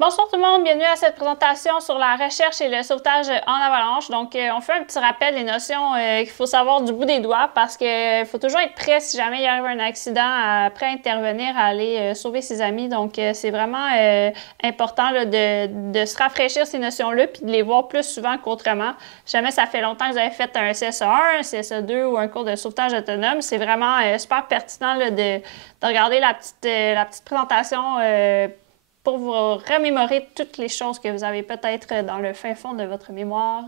Bonsoir tout le monde, bienvenue à cette présentation sur la recherche et le sauvetage en avalanche. Donc, on fait un petit rappel des notions qu'il faut savoir du bout des doigts parce qu'il faut toujours être prêt si jamais il arrive un accident, après intervenir, à aller sauver ses amis. Donc, c'est vraiment important là, de se rafraîchir ces notions-là puis de les voir plus souvent qu'autrement. Si jamais ça fait longtemps que vous avez fait un CSA1, un CSA2 ou un cours de sauvetage autonome, c'est vraiment super pertinent là, de regarder la petite présentation pour vous remémorer toutes les choses que vous avez peut-être dans le fin fond de votre mémoire.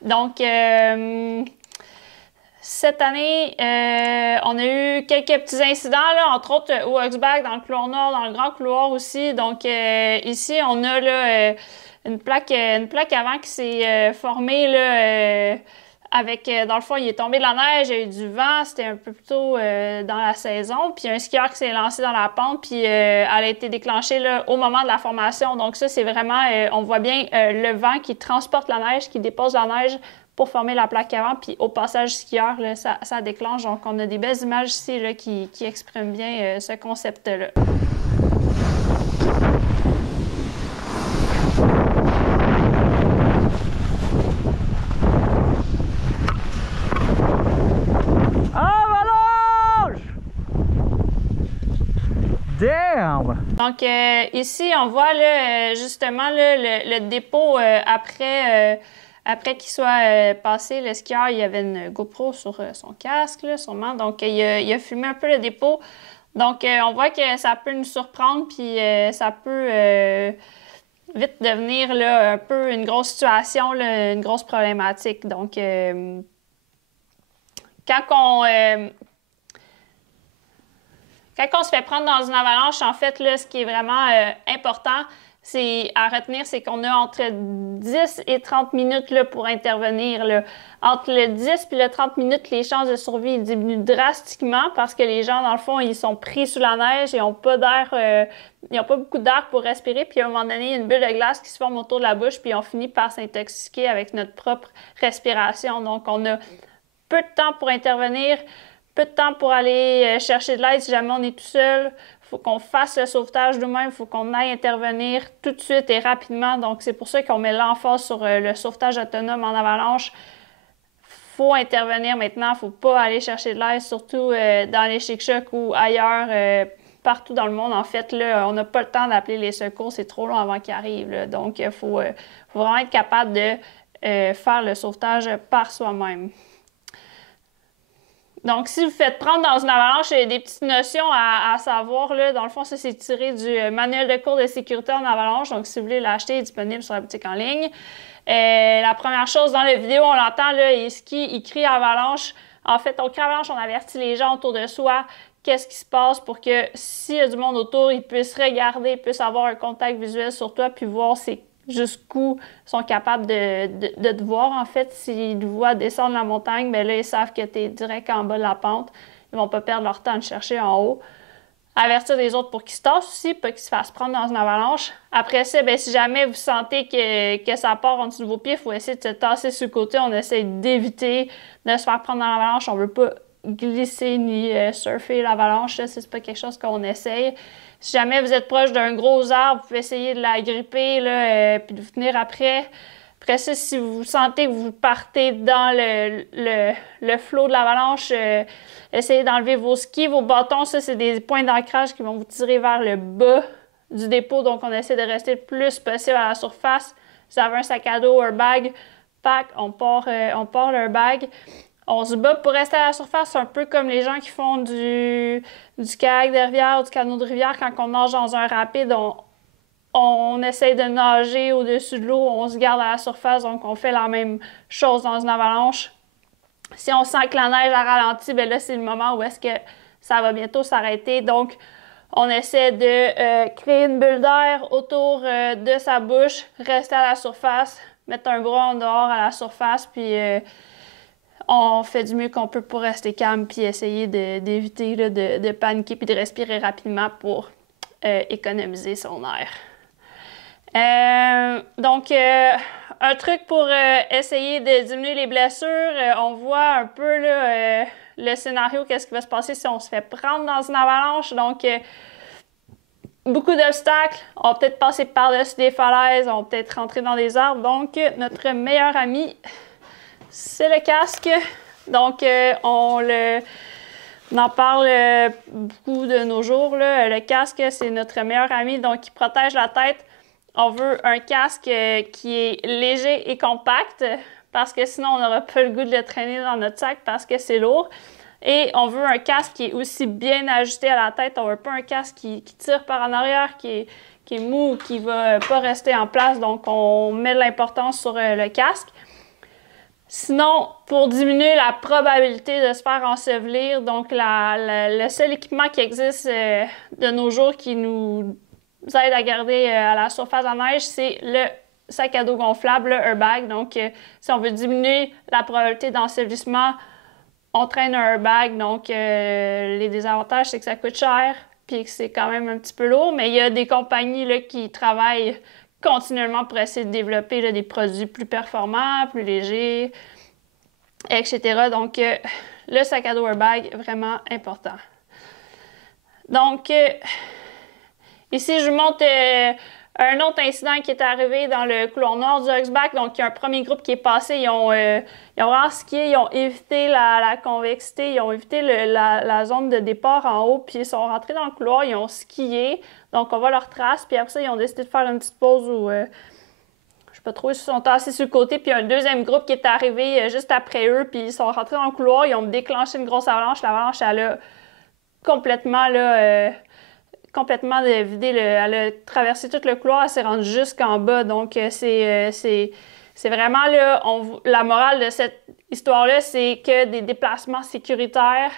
Donc, cette année, on a eu quelques petits incidents, là, entre autres au Huxbag, dans le couloir nord, dans le grand couloir aussi. Donc, ici, on a là, une plaque avant qui s'est formée là, avec, dans le fond, il est tombé de la neige, il y a eu du vent, c'était un peu plus tôt dans la saison. Puis un skieur qui s'est lancé dans la pente, puis elle a été déclenchée là, au moment de la formation. Donc ça, c'est vraiment, on voit bien le vent qui transporte la neige, qui dépose la neige pour former la plaque avant. Puis au passage skieur, là, ça déclenche. Donc on a des belles images ici là, qui expriment bien ce concept-là. Damn! Donc ici, on voit là, justement là, le dépôt après qu'il soit passé, le skieur, il y avait une GoPro sur son casque, là, sûrement. Donc il a filmé un peu le dépôt. Donc on voit que ça peut nous surprendre, puis ça peut vite devenir là, un peu une grosse situation, là, une grosse problématique. Donc quand on se fait prendre dans une avalanche, en fait, là, ce qui est vraiment important, c'est à retenir, c'est qu'on a entre 10 et 30 minutes là, pour intervenir. Là. Entre le 10 et le 30 minutes, les chances de survie diminuent drastiquement parce que les gens, dans le fond, ils sont pris sous la neige, ils n'ont pas d'air, ils n'ont pas beaucoup d'air pour respirer. Puis à un moment donné, il y a une bulle de glace qui se forme autour de la bouche, puis on finit par s'intoxiquer avec notre propre respiration. Donc, on a peu de temps pour intervenir, peu de temps pour aller chercher de l'aide si jamais on est tout seul. Il faut qu'on fasse le sauvetage nous-mêmes, il faut qu'on aille intervenir tout de suite et rapidement. Donc, c'est pour ça qu'on met l'emphase sur le sauvetage autonome en avalanche. Il faut intervenir maintenant, il ne faut pas aller chercher de l'aide, surtout dans les chic-chocs ou ailleurs, partout dans le monde. En fait, là, on n'a pas le temps d'appeler les secours, c'est trop long avant qu'ils arrivent. Là. Donc, il faut vraiment être capable de faire le sauvetage par soi-même. Donc, si vous faites prendre dans une avalanche, il y a des petites notions à savoir. Là. Dans le fond, ça, c'est tiré du manuel de cours de sécurité en avalanche. Donc, si vous voulez l'acheter, il est disponible sur la boutique en ligne. La première chose, dans la vidéo, on l'entend, là, il crie avalanche. En fait, on crie avalanche, on avertit les gens autour de soi. Qu'est-ce qui se passe pour que s'il y a du monde autour, ils puissent regarder, ils puissent avoir un contact visuel sur toi, puis voir jusqu'où ils sont capables de te voir, en fait. S'ils te voient descendre la montagne, bien là, ils savent que tu es direct en bas de la pente. Ils vont pas perdre leur temps à te chercher en haut. Avertir les autres pour qu'ils se tassent aussi, pas qu'ils se fassent prendre dans une avalanche. Après ça, bien, si jamais vous sentez que ça part en dessous de vos pieds, il faut essayer de se tasser sur le côté. On essaie d'éviter de se faire prendre dans l'avalanche. On veut pas glisser ni surfer l'avalanche. C'est pas quelque chose qu'on essaye. Si jamais vous êtes proche d'un gros arbre, vous pouvez essayer de la gripper là, puis de vous tenir après. Après ça, si vous sentez que vous partez dans le flot de l'avalanche, essayez d'enlever vos skis, vos bâtons. Ça, c'est des points d'ancrage qui vont vous tirer vers le bas du dépôt. Donc, on essaie de rester le plus possible à la surface. Si vous avez un sac à dos, un bag, pack, on part leur bag. On se bat pour rester à la surface, un peu comme les gens qui font du kayak de rivière ou du canot de rivière. Quand on nage dans un rapide, on essaie de nager au-dessus de l'eau, on se garde à la surface, donc on fait la même chose dans une avalanche. Si on sent que la neige a ralenti, bien là, c'est le moment où est-ce que ça va bientôt s'arrêter. Donc, on essaie de créer une bulle d'air autour de sa bouche, rester à la surface, mettre un bras en dehors à la surface, puis on fait du mieux qu'on peut pour rester calme puis essayer d'éviter de paniquer puis de respirer rapidement pour économiser son air. Donc, un truc pour essayer de diminuer les blessures, on voit un peu là, le scénario, qu'est-ce qui va se passer si on se fait prendre dans une avalanche. Donc, beaucoup d'obstacles, on va peut-être passer par-dessus des falaises, on va peut-être rentrer dans des arbres. Donc, notre meilleur ami, c'est le casque. Donc, on en parle beaucoup de nos jours, là. Le casque, c'est notre meilleur ami, donc il protège la tête. On veut un casque qui est léger et compact, parce que sinon, on n'aura pas le goût de le traîner dans notre sac parce que c'est lourd. Et on veut un casque qui est aussi bien ajusté à la tête. On veut pas un casque qui tire par en arrière, qui est mou, qui va pas rester en place. Donc, on met de l'importance sur le casque. Sinon, pour diminuer la probabilité de se faire ensevelir, donc le seul équipement qui existe de nos jours qui nous aide à garder à la surface de la neige, c'est le sac à dos gonflable, le airbag. Donc, si on veut diminuer la probabilité d'ensevelissement, on traîne un airbag. Donc, les désavantages, c'est que ça coûte cher puis que c'est quand même un petit peu lourd. Mais il y a des compagnies là, qui travaillent continuellement pour essayer de développer là, des produits plus performants, plus légers, etc. Donc, le sac à dos airbag, vraiment important. Donc, ici, je vous montre un autre incident qui est arrivé dans le couloir nord du Huxback. Donc, il y a un premier groupe qui est passé. Ils ont vraiment skié, ils ont évité la convexité, ils ont évité la zone de départ en haut, puis ils sont rentrés dans le couloir, ils ont skié. Donc, on voit leur trace, puis après ça, ils ont décidé de faire une petite pause où, je sais pas trop, ils se sont tassés sur le côté, puis il y a un deuxième groupe qui est arrivé juste après eux, puis ils sont rentrés dans le couloir, ils ont déclenché une grosse avalanche. L'avalanche, elle a complètement, là, complètement vidé, elle a traversé tout le couloir, elle s'est rendue jusqu'en bas. Donc, c'est vraiment, là, la morale de cette histoire-là, c'est que des déplacements sécuritaires,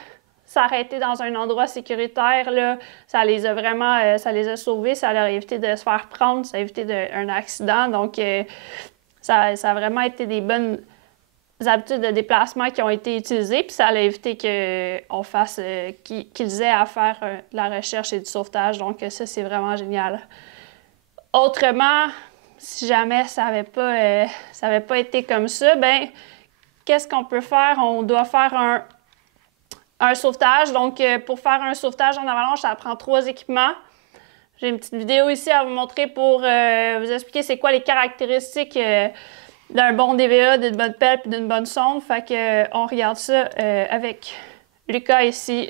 s'arrêter dans un endroit sécuritaire, là, ça les a vraiment, ça les a sauvés, ça leur a évité de se faire prendre, ça a évité un accident. Donc, ça a vraiment été des bonnes habitudes de déplacement qui ont été utilisées, puis ça a évité qu'on fasse, qu'ils aient à faire de la recherche et du sauvetage. Donc, ça, c'est vraiment génial. Autrement, si jamais ça n'avait pas été comme ça, ben qu'est-ce qu'on peut faire? On doit faire un sauvetage. Donc, pour faire un sauvetage en avalanche, ça prend 3 équipements. J'ai une petite vidéo ici à vous montrer pour vous expliquer c'est quoi les caractéristiques d'un bon DVA, d'une bonne pelle et d'une bonne sonde. Fait que on regarde ça avec Lucas ici.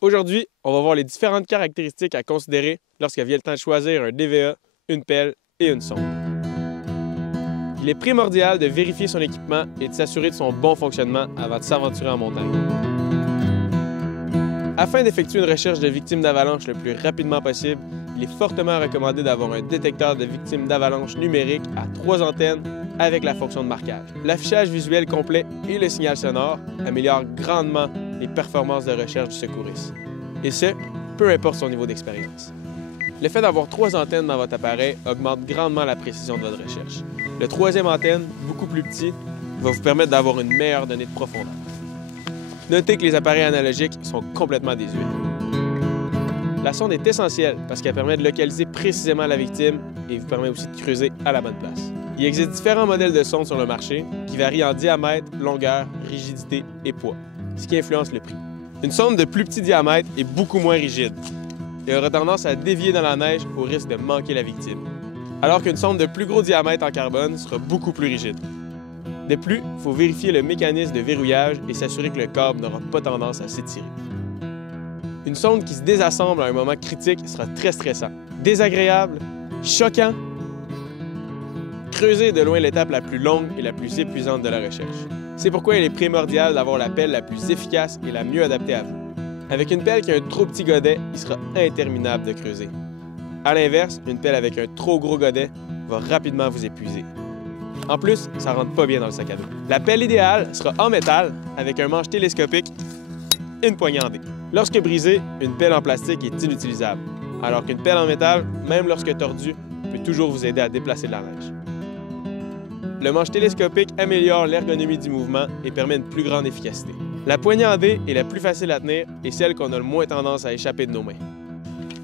Aujourd'hui, on va voir les différentes caractéristiques à considérer lorsqu'il vient le temps de choisir un DVA, une pelle et une sonde. Il est primordial de vérifier son équipement et de s'assurer de son bon fonctionnement avant de s'aventurer en montagne. Afin d'effectuer une recherche de victimes d'avalanche le plus rapidement possible, il est fortement recommandé d'avoir un détecteur de victimes d'avalanche numérique à 3 antennes avec la fonction de marquage. L'affichage visuel complet et le signal sonore améliorent grandement les performances de recherche du secouriste. Et ce, peu importe son niveau d'expérience. Le fait d'avoir 3 antennes dans votre appareil augmente grandement la précision de votre recherche. Le 3e antenne, beaucoup plus petit, va vous permettre d'avoir une meilleure donnée de profondeur. Notez que les appareils analogiques sont complètement désuets. La sonde est essentielle parce qu'elle permet de localiser précisément la victime et vous permet aussi de creuser à la bonne place. Il existe différents modèles de sondes sur le marché qui varient en diamètre, longueur, rigidité et poids, ce qui influence le prix. Une sonde de plus petit diamètre est beaucoup moins rigide et aura tendance à dévier dans la neige au risque de manquer la victime, alors qu'une sonde de plus gros diamètre en carbone sera beaucoup plus rigide. De plus, il faut vérifier le mécanisme de verrouillage et s'assurer que le câble n'aura pas tendance à s'étirer. Une sonde qui se désassemble à un moment critique sera très stressant, désagréable, choquant. Creuser est de loin l'étape la plus longue et la plus épuisante de la recherche. C'est pourquoi il est primordial d'avoir la pelle la plus efficace et la mieux adaptée à vous. Avec une pelle qui a un trop petit godet, il sera interminable de creuser. À l'inverse, une pelle avec un trop gros godet va rapidement vous épuiser. En plus, ça ne rentre pas bien dans le sac à dos. La pelle idéale sera en métal avec un manche télescopique et une poignée en D. Lorsque brisée, une pelle en plastique est inutilisable, alors qu'une pelle en métal, même lorsque tordue, peut toujours vous aider à déplacer de la neige. Le manche télescopique améliore l'ergonomie du mouvement et permet une plus grande efficacité. La poignée en D est la plus facile à tenir et celle qu'on a le moins tendance à échapper de nos mains.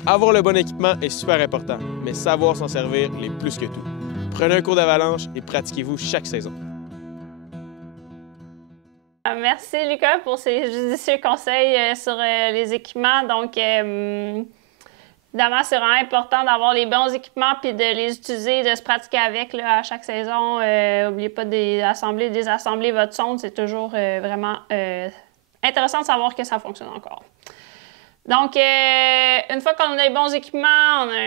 Avoir le bon équipement est super important, mais savoir s'en servir l'est plus que tout. Prenez un cours d'avalanche et pratiquez-vous chaque saison. Merci Lucas pour ces judicieux conseils sur les équipements. Donc, Évidemment, c'est vraiment important d'avoir les bons équipements puis de les utiliser, de se pratiquer avec là, à chaque saison. N'oubliez pas d'assembler, désassembler votre sonde. C'est toujours vraiment intéressant de savoir que ça fonctionne encore. Donc, une fois qu'on a les bons équipements, on a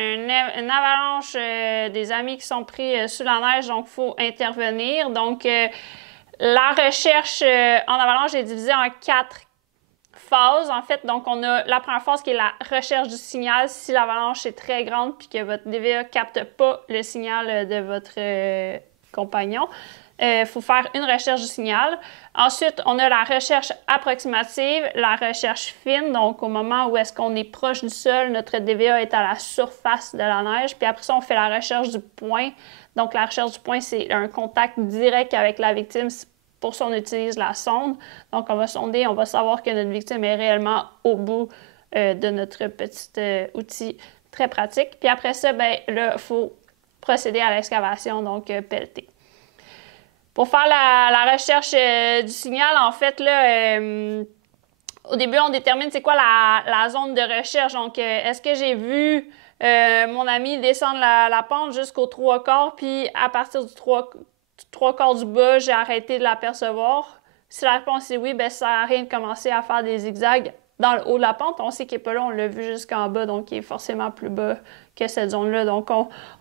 une avalanche, des amis qui sont pris sous la neige, donc il faut intervenir. Donc, la recherche en avalanche est divisée en 4 phases, en fait. Donc, on a la première phase qui est la recherche du signal. Si l'avalanche est très grande puis que votre DVA ne capte pas le signal de votre compagnon, il faut faire une recherche du signal. Ensuite, on a la recherche approximative, la recherche fine. Donc, au moment où est-ce qu'on est proche du sol, notre DVA est à la surface de la neige. Puis après ça, on fait la recherche du point. Donc, la recherche du point, c'est un contact direct avec la victime. Pour ça, on utilise la sonde. Donc, on va sonder, on va savoir que notre victime est réellement au bout de notre petit outil très pratique. Puis après ça, bien, là, il faut procéder à l'excavation, donc pelleter. Pour faire la recherche du signal, en fait, là, au début, on détermine c'est quoi la zone de recherche. Donc, est-ce que j'ai vu mon ami descendre la pente jusqu'au 3/4, puis à partir du 3/4 du bas, j'ai arrêté de l'apercevoir? Si la réponse est oui, bien, ça sert à rien de commencer à faire des zigzags dans le haut de la pente. On sait qu'il n'est pas là, on l'a vu jusqu'en bas, donc il est forcément plus bas que cette zone-là. Donc,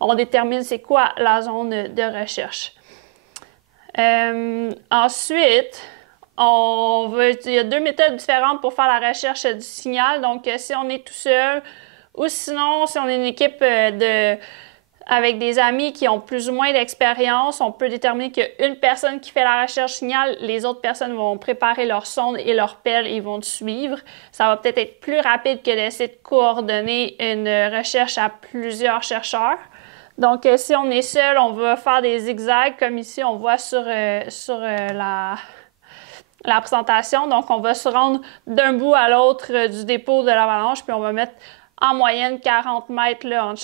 on détermine c'est quoi la zone de recherche. Ensuite, il y a 2 méthodes différentes pour faire la recherche du signal. Donc, si on est tout seul ou sinon, si on est une équipe avec des amis qui ont plus ou moins d'expérience, on peut déterminer qu'il y a une personne qui fait la recherche signal, les autres personnes vont préparer leur sonde et leur pelle et ils vont te suivre. Ça va peut-être être plus rapide que d'essayer de coordonner une recherche à plusieurs chercheurs. Donc, si on est seul, on va faire des zigzags, comme ici, on voit sur la présentation. Donc, on va se rendre d'un bout à l'autre du dépôt de l'avalanche, puis on va mettre en moyenne 40 mètres là, entre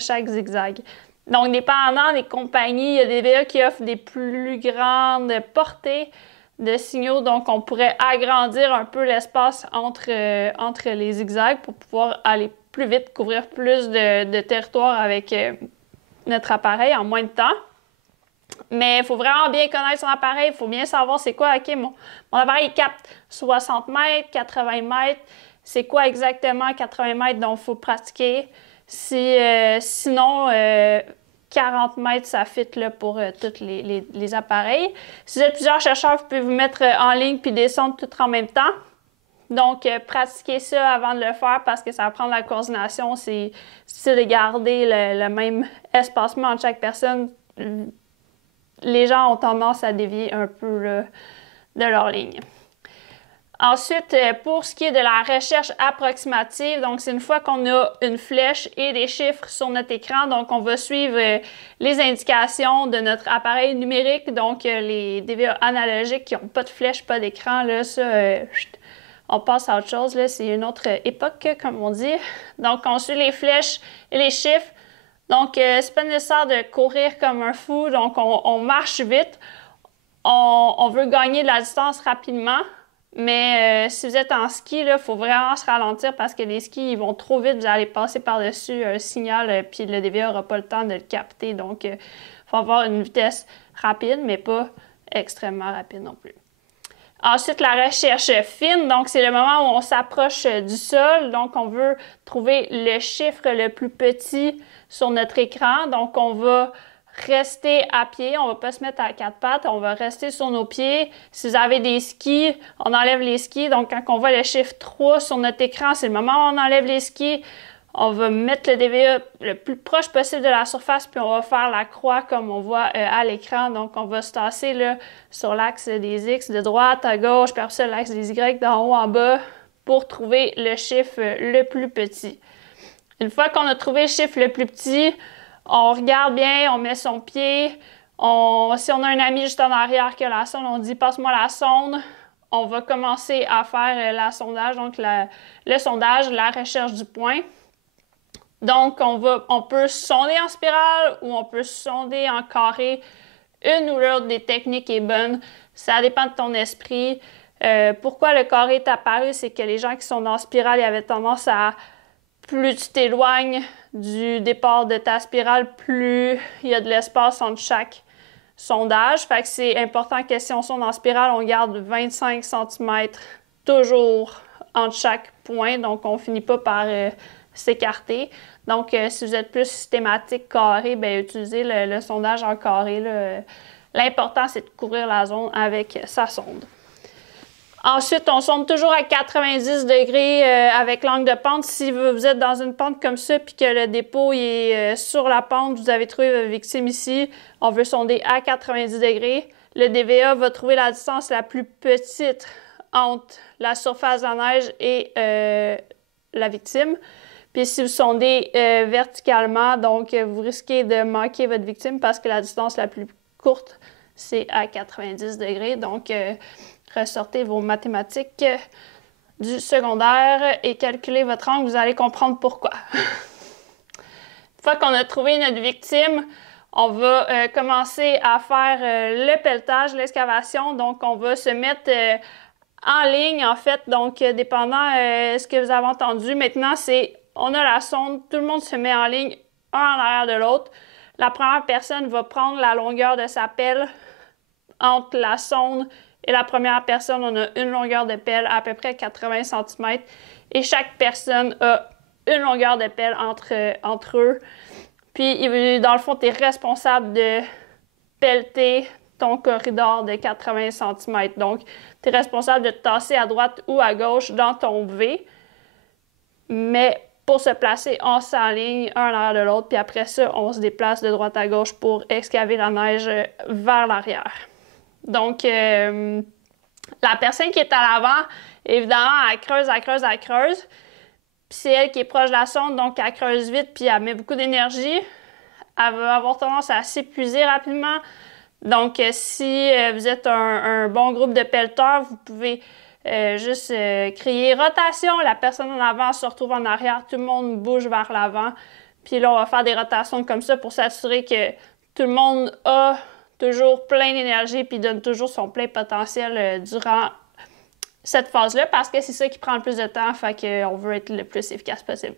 chaque zigzag. Donc, dépendant des compagnies, il y a des DVA qui offrent des plus grandes portées de signaux. Donc, on pourrait agrandir un peu l'espace entre les zigzags pour pouvoir aller plus vite, couvrir plus de territoire avec notre appareil en moins de temps. Mais il faut vraiment bien connaître son appareil, il faut bien savoir c'est quoi, OK, mon appareil il capte 60 mètres, 80 mètres, c'est quoi exactement 80 mètres dont il faut pratiquer. Sinon, 40 mètres, ça fit là, pour tous les appareils. Si vous êtes plusieurs chercheurs, vous pouvez vous mettre en ligne puis descendre tout en même temps. Donc, pratiquez ça avant de le faire parce que ça va prendre la coordination. C'est difficile de garder le même espacement entre chaque personne. Les gens ont tendance à dévier un peu là, de leur ligne. Ensuite, pour ce qui est de la recherche approximative, donc c'est une fois qu'on a une flèche et des chiffres sur notre écran, donc on va suivre les indications de notre appareil numérique, donc les DVA analogiques qui n'ont pas de flèche, pas d'écran, là, ça, on passe à autre chose, là, c'est une autre époque, comme on dit. Donc, on suit les flèches et les chiffres. Donc, c'est pas nécessaire de courir comme un fou, donc on marche vite. On veut gagner de la distance rapidement, mais si vous êtes en ski, il faut vraiment se ralentir parce que les skis ils vont trop vite, vous allez passer par-dessus un signal, puis le DVA n'aura pas le temps de le capter. Donc, il faut avoir une vitesse rapide, mais pas extrêmement rapide non plus. Ensuite, la recherche fine, donc c'est le moment où on s'approche du sol. Donc, on veut trouver le chiffre le plus petit sur notre écran. Donc, on va rester à pied, on ne va pas se mettre à 4 pattes, on va rester sur nos pieds. Si vous avez des skis, on enlève les skis. Donc, quand on voit le chiffre 3 sur notre écran, c'est le moment où on enlève les skis. On va mettre le DVA le plus proche possible de la surface, puis on va faire la croix comme on voit à l'écran. Donc, on va se tasser là, sur l'axe des X de droite à gauche, puis après ça, l'axe des Y d'en haut en bas pour trouver le chiffre le plus petit. Une fois qu'on a trouvé le chiffre le plus petit, on regarde bien, on met son pied. Si on a un ami juste en arrière qui a la sonde, on dit « passe-moi la sonde ». On va commencer à faire la sondage, donc le sondage, la recherche du point. Donc, on peut sonder en spirale ou on peut sonder en carré. Une ou l'autre des techniques est bonne. Ça dépend de ton esprit. Pourquoi le carré est apparu? C'est que les gens qui sont dans spirale, ils avaient tendance à, plus tu t'éloignes du départ de ta spirale, plus il y a de l'espace entre chaque sondage. Fait que c'est important que si on sonde en spirale, on garde 25 cm toujours entre chaque point. Donc, on ne finit pas par s'écarter. Donc, si vous êtes plus systématique carré, bien, utilisez le sondage en carré. L'important, c'est de couvrir la zone avec sa sonde. Ensuite, on sonde toujours à 90 degrés avec l'angle de pente. Si vous êtes dans une pente comme ça puis que le dépôt est sur la pente, vous avez trouvé votre victime ici, on veut sonder à 90 degrés. Le DVA va trouver la distance la plus petite entre la surface de la neige et la victime. Puis si vous sondez verticalement, donc vous risquez de manquer votre victime parce que la distance la plus courte, c'est à 90 degrés. Donc, ressortez vos mathématiques du secondaire et calculez votre angle, vous allez comprendre pourquoi. Une fois qu'on a trouvé notre victime, on va commencer à faire le pelletage, l'excavation. Donc, on va se mettre en ligne, en fait. Donc, dépendant de ce que vous avez entendu, maintenant, c'est on a la sonde, tout le monde se met en ligne, un en arrière de l'autre. La première personne va prendre la longueur de sa pelle entre la sonde et la première personne. On a une longueur de pelle à peu près 80 cm et chaque personne a une longueur de pelle entre eux. Puis, dans le fond, tu es responsable de pelleter ton corridor de 80 cm. Donc, tu es responsable de te tasser à droite ou à gauche dans ton V, mais pour se placer, on s'aligne un en arrière de l'autre, puis après ça, on se déplace de droite à gauche pour excaver la neige vers l'arrière. Donc, la personne qui est à l'avant, évidemment, elle creuse. Puis c'est elle qui est proche de la sonde, donc elle creuse vite, puis elle met beaucoup d'énergie. Elle va avoir tendance à s'épuiser rapidement. Donc, si vous êtes un bon groupe de pelleteurs, vous pouvez juste crier rotation. La personne en avant se retrouve en arrière, tout le monde bouge vers l'avant. Puis là, on va faire des rotations comme ça pour s'assurer que tout le monde a toujours plein d'énergie puis donne toujours son plein potentiel durant cette phase-là parce que c'est ça qui prend le plus de temps, fait qu'on veut être le plus efficace possible.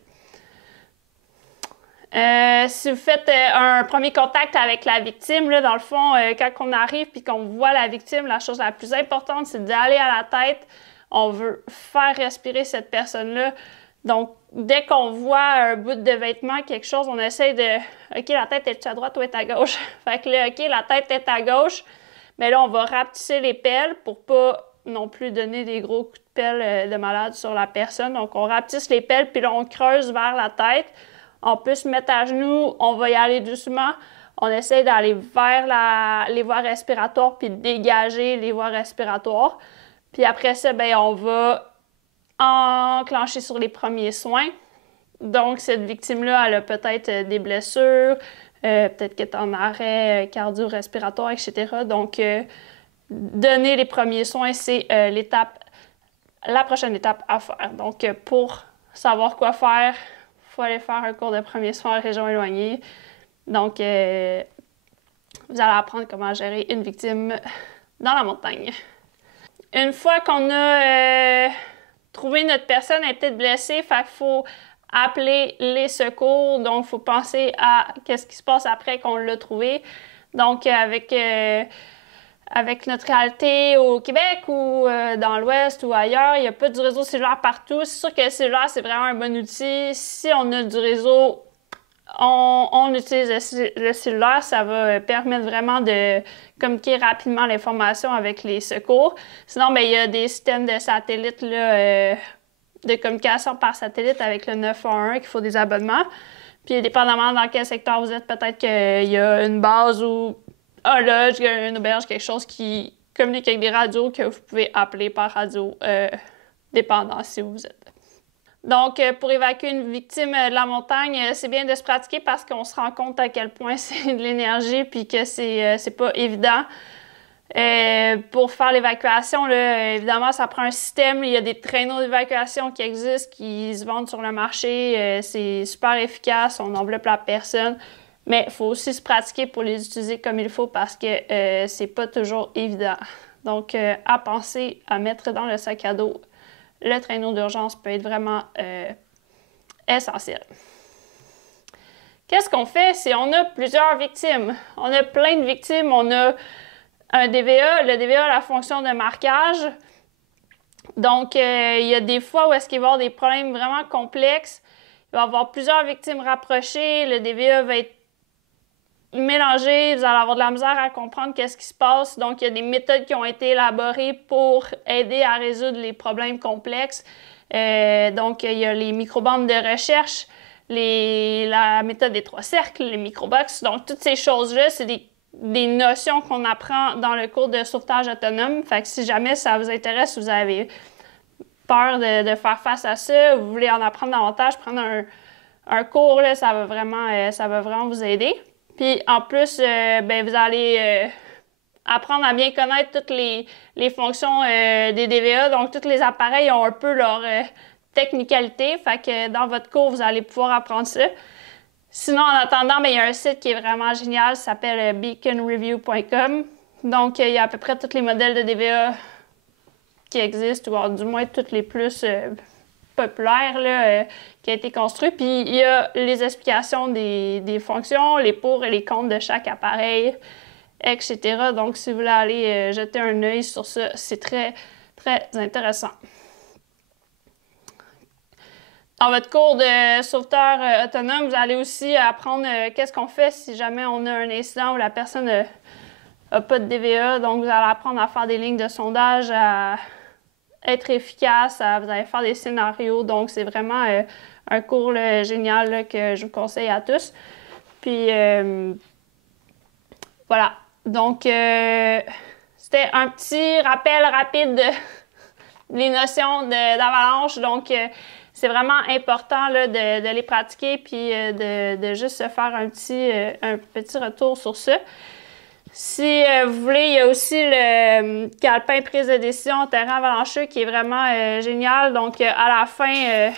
Si vous faites un premier contact avec la victime, là, dans le fond, quand on arrive et qu'on voit la victime, la chose la plus importante, c'est d'aller à la tête. On veut faire respirer cette personne-là. Donc, dès qu'on voit un bout de vêtement, quelque chose, on essaie de « OK, la tête est à droite ou est à gauche? » Fait que là, OK, la tête est à gauche. Mais là, on va rapetisser les pelles pour pas non plus donner des gros coups de pelle de malade sur la personne. Donc, on rapetisse les pelles, puis là, on creuse vers la tête. On peut se mettre à genoux, on va y aller doucement. On essaie d'aller vers les voies respiratoires puis dégager les voies respiratoires. Puis après ça, bien, on va enclencher sur les premiers soins. Donc, cette victime-là, elle a peut-être des blessures, peut-être qu'elle est en arrêt cardio-respiratoire, etc. Donc, donner les premiers soins, c'est la prochaine étape à faire. Donc, pour savoir quoi faire, il faut aller faire un cours de premiers soins en région éloignée. Donc, vous allez apprendre comment gérer une victime dans la montagne. Une fois qu'on a trouvé notre personne, elle est peut-être blessée, fait qu'il faut appeler les secours. Donc, il faut penser à qu'est-ce qui se passe après qu'on l'a trouvé. Donc, avec notre réalité au Québec ou dans l'Ouest ou ailleurs, il n'y a pas du réseau cellulaire partout. C'est sûr que le cellulaire, c'est vraiment un bon outil. Si on a du réseau, on utilise le cellulaire. Ça va permettre vraiment de communiquer rapidement l'information avec les secours. Sinon, bien, il y a des systèmes de satellites là, de communication par satellite avec le 911 qu'il faut des abonnements. Puis, dépendamment dans quel secteur vous êtes, peut-être qu'il y a une base ou un lodge, une auberge, quelque chose qui communique avec des radios que vous pouvez appeler par radio, dépendant si vous êtes. Donc, pour évacuer une victime de la montagne, c'est bien de se pratiquer parce qu'on se rend compte à quel point c'est de l'énergie puis que c'est pas évident. Pour faire l'évacuation, évidemment, ça prend un système. Il y a des traîneaux d'évacuation qui existent, qui se vendent sur le marché. C'est super efficace, on enveloppe la personne. Mais il faut aussi se pratiquer pour les utiliser comme il faut parce que c'est pas toujours évident. Donc, à penser à mettre dans le sac à dos, le traîneau d'urgence peut être vraiment essentiel. Qu'est-ce qu'on fait si on a plusieurs victimes? On a plein de victimes, on a un DVA. Le DVA a la fonction de marquage. Donc, il y a des fois où est-ce qu'il va y avoir des problèmes vraiment complexes. Il va y avoir plusieurs victimes rapprochées. Le DVA va être mélangé. Vous allez avoir de la misère à comprendre qu'est-ce qui se passe. Donc, il y a des méthodes qui ont été élaborées pour aider à résoudre les problèmes complexes. Donc, il y a les microbandes de recherche, la méthode des 3 cercles, les microbox. Donc, toutes ces choses-là, c'est des notions qu'on apprend dans le cours de sauvetage autonome. Fait que si jamais ça vous intéresse, vous avez peur de faire face à ça, vous voulez en apprendre davantage, prendre un cours, là, ça va vraiment vous aider. Puis en plus, vous allez apprendre à bien connaître toutes les fonctions des DVA. Donc, tous les appareils ont un peu leur technicalité. Fait que dans votre cours, vous allez pouvoir apprendre ça. Sinon, en attendant, il y a un site qui est vraiment génial, ça s'appelle beaconreview.com. Donc, il y a à peu près tous les modèles de DVA qui existent, ou du moins tous les plus populaires là, qui ont été construits. Puis, il y a les explications des fonctions, les pour et les contre de chaque appareil, etc. Donc, si vous voulez aller jeter un œil sur ça, c'est très, très intéressant. Dans votre cours de sauveteur autonome, vous allez aussi apprendre qu'est-ce qu'on fait si jamais on a un incident où la personne n'a pas de DVA. Donc, vous allez apprendre à faire des lignes de sondage, à être efficace, vous allez faire des scénarios. Donc, c'est vraiment un cours là, génial là, que je vous conseille à tous. Puis, voilà. Donc, c'était un petit rappel rapide des notions d'avalanche. Donc, c'est vraiment important là, de les pratiquer puis de juste se faire un petit retour sur ça. Si vous voulez, il y a aussi le calepin prise de décision en terrain avalancheux qui est vraiment génial. Donc, à la fin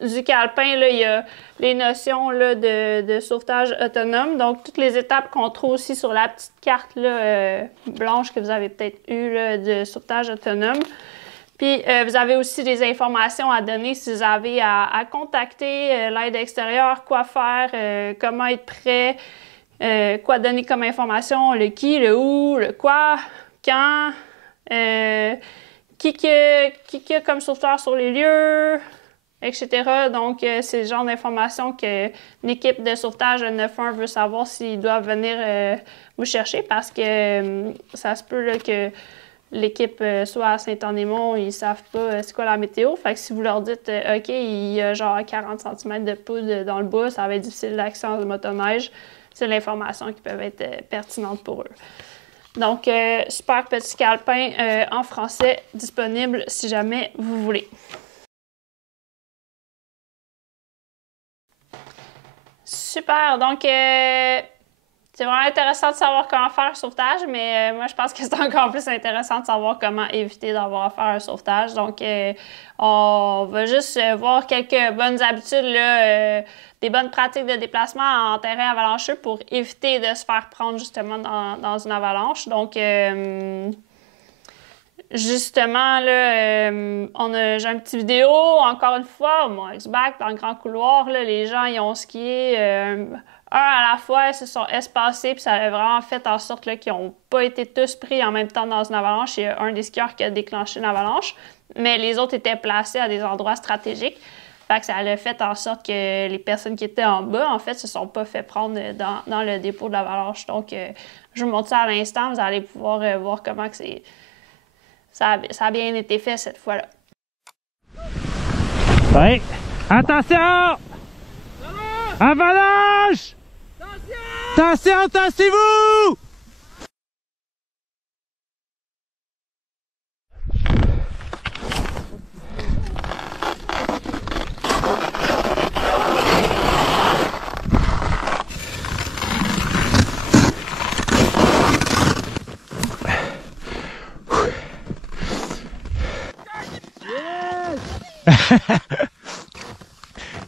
du calepin, là, il y a les notions là, de sauvetage autonome. Donc, toutes les étapes qu'on trouve aussi sur la petite carte là, blanche que vous avez peut-être eue là, de sauvetage autonome. Puis, vous avez aussi des informations à donner si vous avez à contacter l'aide extérieure, quoi faire, comment être prêt, quoi donner comme information, le qui, le où, le quoi, quand, qui a comme sauveteur sur les lieux, etc. Donc, c'est le genre d'informations qu'une équipe de sauvetage 911 veut savoir s'ils doivent venir vous chercher parce que ça se peut là, que l'équipe soit à Saint-Anne-des-Monts, ils ne savent pas c'est quoi la météo. Fait que si vous leur dites OK, il y a genre 40 cm de poudre dans le bois, ça va être difficile d'accès en motoneige, c'est l'information qui peut être pertinente pour eux. Donc, super petit calepin en français disponible si jamais vous voulez. Super, donc c'est vraiment intéressant de savoir comment faire un sauvetage, mais moi, je pense que c'est encore plus intéressant de savoir comment éviter d'avoir à faire un sauvetage. Donc, on va juste voir quelques bonnes habitudes, là, des bonnes pratiques de déplacement en terrain avalancheux pour éviter de se faire prendre justement dans une avalanche. Donc, justement, là, j'ai une petite vidéo, encore une fois, mon ex-bac, dans le grand couloir, là, les gens, ils ont skié un à la fois, ils se sont espacés, puis ça a vraiment fait en sorte là, qu'ils n'ont pas été tous pris en même temps dans une avalanche. Il y a un des skieurs qui a déclenché une avalanche, mais les autres étaient placés à des endroits stratégiques. Fait que ça a fait en sorte que les personnes qui étaient en bas, en fait, se sont pas fait prendre dans le dépôt de l'avalanche. Donc, je vous montre ça à l'instant, vous allez pouvoir voir comment que ça a bien été fait cette fois-là. Oui. Attention! Avalanche! Attention, tassez-vous!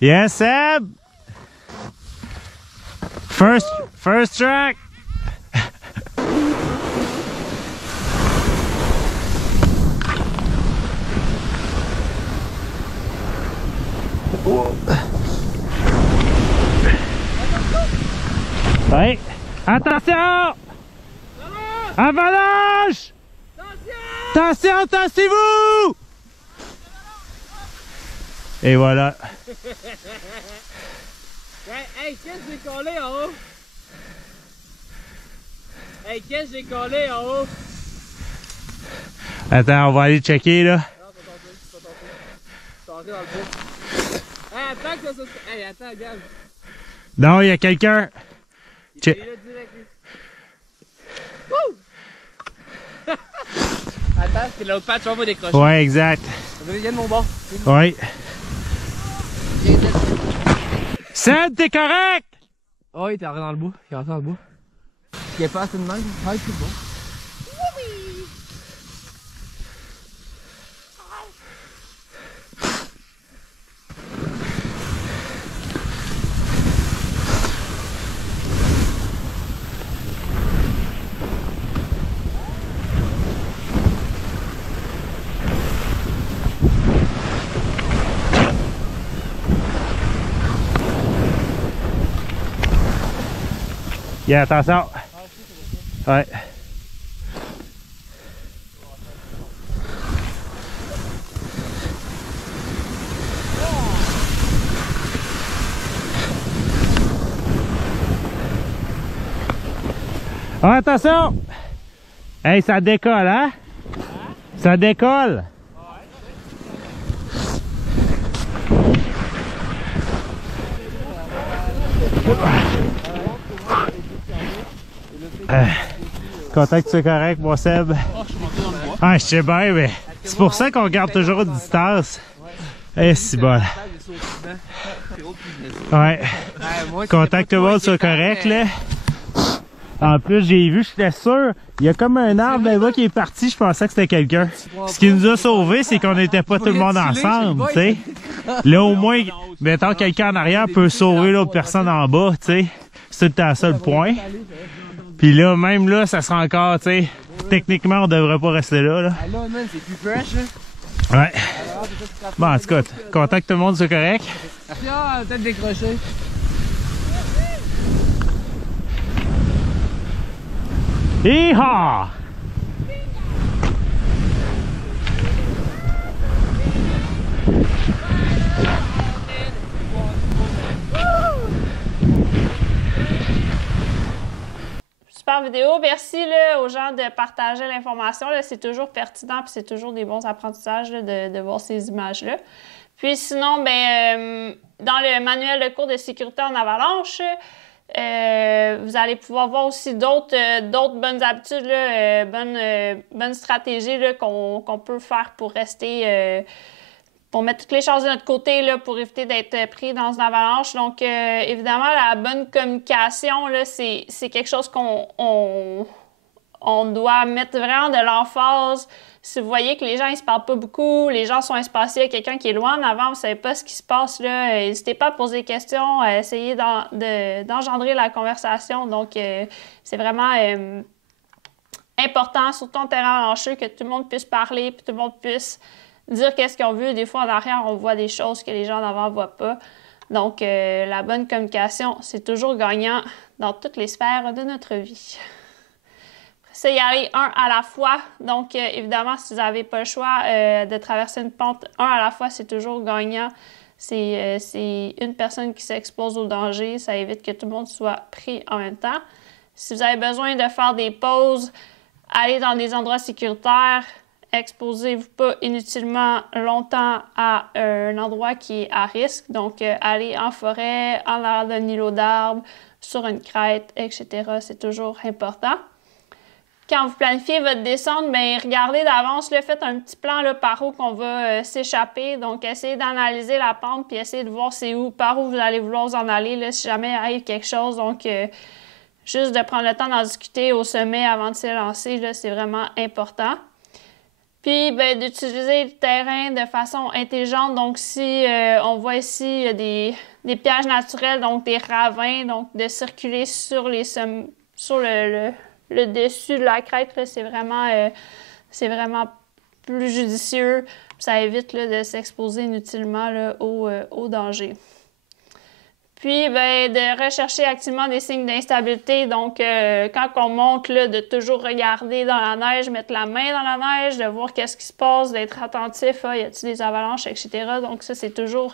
Yes, Seb! First track! Avalanche! Attention, tassez-vous! Et voilà. Hey, qu'est-ce que j'ai collé en haut? Hey, qu'est-ce que j'ai collé en haut? Attends, on va aller checker là. Non, pas dans le bout. Hey, attends que ça... Hey, attends, regarde. Non, il y a quelqu'un. Il est là direct, lui. Wouh! Attends, c'est l'autre patch, on va décrocher. Ouais, exact. Viens de mon bord. Ouais. Seb, t'es correct? Oh, il était rentré dans le bout. Il est rentré dans le bout. Il est pas assez de manque. Ah, c'est bon. Yeah, attention. Ouais. Oh, attention! Hey, ça décolle, hein? Ça décolle! Content que tu es correct, moi, Seb. Ah, je sais bien, mais c'est pour ça qu'on garde toujours une distance. Eh, c'est bon. Ouais. Content que tout le monde soit correct, là. En plus, j'ai vu, j'étais sûr, il y a comme un arbre là-bas qui est parti, je pensais que c'était quelqu'un. Ce qui nous a sauvés, c'est qu'on n'était pas tout le monde ensemble, tu sais. Là, au moins, mettons, quelqu'un en arrière peut sauver l'autre personne en bas, tu sais. C'est tout le temps ça le point. Puis là, même là, ça sera encore, tu sais, techniquement, on devrait pas rester là, là. Là, man, c'est plus fresh, là. Ouais. Bon, en tout cas, content que tout le monde soit correct. Ah, peut-être décroché. Hi-ha! Super vidéo. Merci là, aux gens de partager l'information. C'est toujours pertinent et c'est toujours des bons apprentissages là, de voir ces images-là. Puis sinon, ben, dans le manuel de cours de sécurité en avalanche, vous allez pouvoir voir aussi d'autres bonnes habitudes, là, bonnes stratégies qu'on peut faire pour rester, pour mettre toutes les chances de notre côté là, pour éviter d'être pris dans une avalanche. Donc, évidemment, la bonne communication, là, c'est quelque chose qu'on doit mettre vraiment de l'emphase. Si vous voyez que les gens ne se parlent pas beaucoup, les gens sont espacés, il y a quelqu'un qui est loin en avant, vous ne savez pas ce qui se passe, là, n'hésitez pas à poser des questions, à essayer d'engendrer la conversation. Donc, c'est vraiment important, surtout en terrain avalancheux, que tout le monde puisse parler, puis tout le monde puisse dire qu'est-ce qu'ils ont vu. Des fois, en arrière, on voit des choses que les gens en avant ne voient pas. Donc, la bonne communication, c'est toujours gagnant dans toutes les sphères de notre vie. C'est y aller un à la fois. Donc, évidemment, si vous n'avez pas le choix de traverser une pente un à la fois, c'est toujours gagnant. C'est une personne qui s'expose au danger. Ça évite que tout le monde soit pris en même temps. Si vous avez besoin de faire des pauses, allez dans des endroits sécuritaires. Exposez-vous pas inutilement longtemps à un endroit qui est à risque. Donc, allez en forêt, en arrière d'un îlot d'arbres, sur une crête, etc. C'est toujours important. Quand vous planifiez votre descente, bien, regardez d'avance, faites un petit plan là, par où qu'on va s'échapper. Donc, essayez d'analyser la pente puis essayez de voir par où vous allez vouloir vous en aller là, si jamais il arrive quelque chose. Donc, juste de prendre le temps d'en discuter au sommet avant de se lancer, c'est vraiment important. Puis, ben, d'utiliser le terrain de façon intelligente. Donc, si on voit ici des pièges naturels, donc des ravins, donc de circuler sur le dessus de la crête, c'est vraiment plus judicieux. Ça évite là, de s'exposer inutilement là, au danger. Puis, ben, de rechercher activement des signes d'instabilité. Donc, quand on monte, là, de toujours regarder dans la neige, mettre la main dans la neige, de voir qu'est-ce qui se passe, d'être attentif, y a-t-il des avalanches, etc. Donc, ça, c'est toujours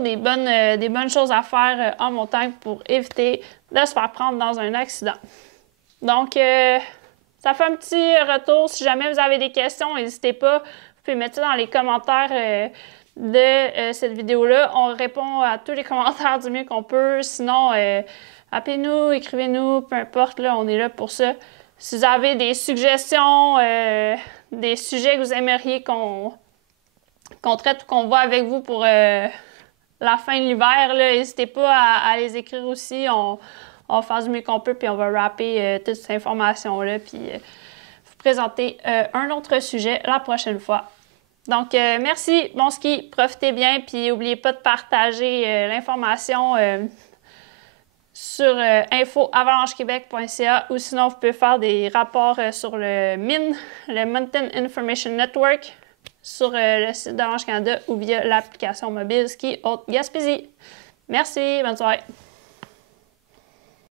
des bonnes choses à faire en montagne pour éviter de se faire prendre dans un accident. Donc, ça fait un petit retour. Si jamais vous avez des questions, n'hésitez pas. Vous pouvez mettre ça dans les commentaires de cette vidéo-là. On répond à tous les commentaires du mieux qu'on peut. Sinon, appelez-nous, écrivez-nous, peu importe, là, on est là pour ça. Si vous avez des suggestions, des sujets que vous aimeriez qu'on traite ou qu'on voit avec vous pour la fin de l'hiver, n'hésitez pas à les écrire aussi. On va faire du mieux qu'on peut, puis on va rapper toute cette information-là, puis vous présenter un autre sujet la prochaine fois. Donc, merci, bon ski, profitez bien, puis n'oubliez pas de partager l'information sur info-avalanchequebec.ca ou sinon, vous pouvez faire des rapports sur le MIN, le Mountain Information Network, sur le site d'Avalanche Canada ou via l'application mobile Ski Haute Gaspésie. Merci, bonne soirée.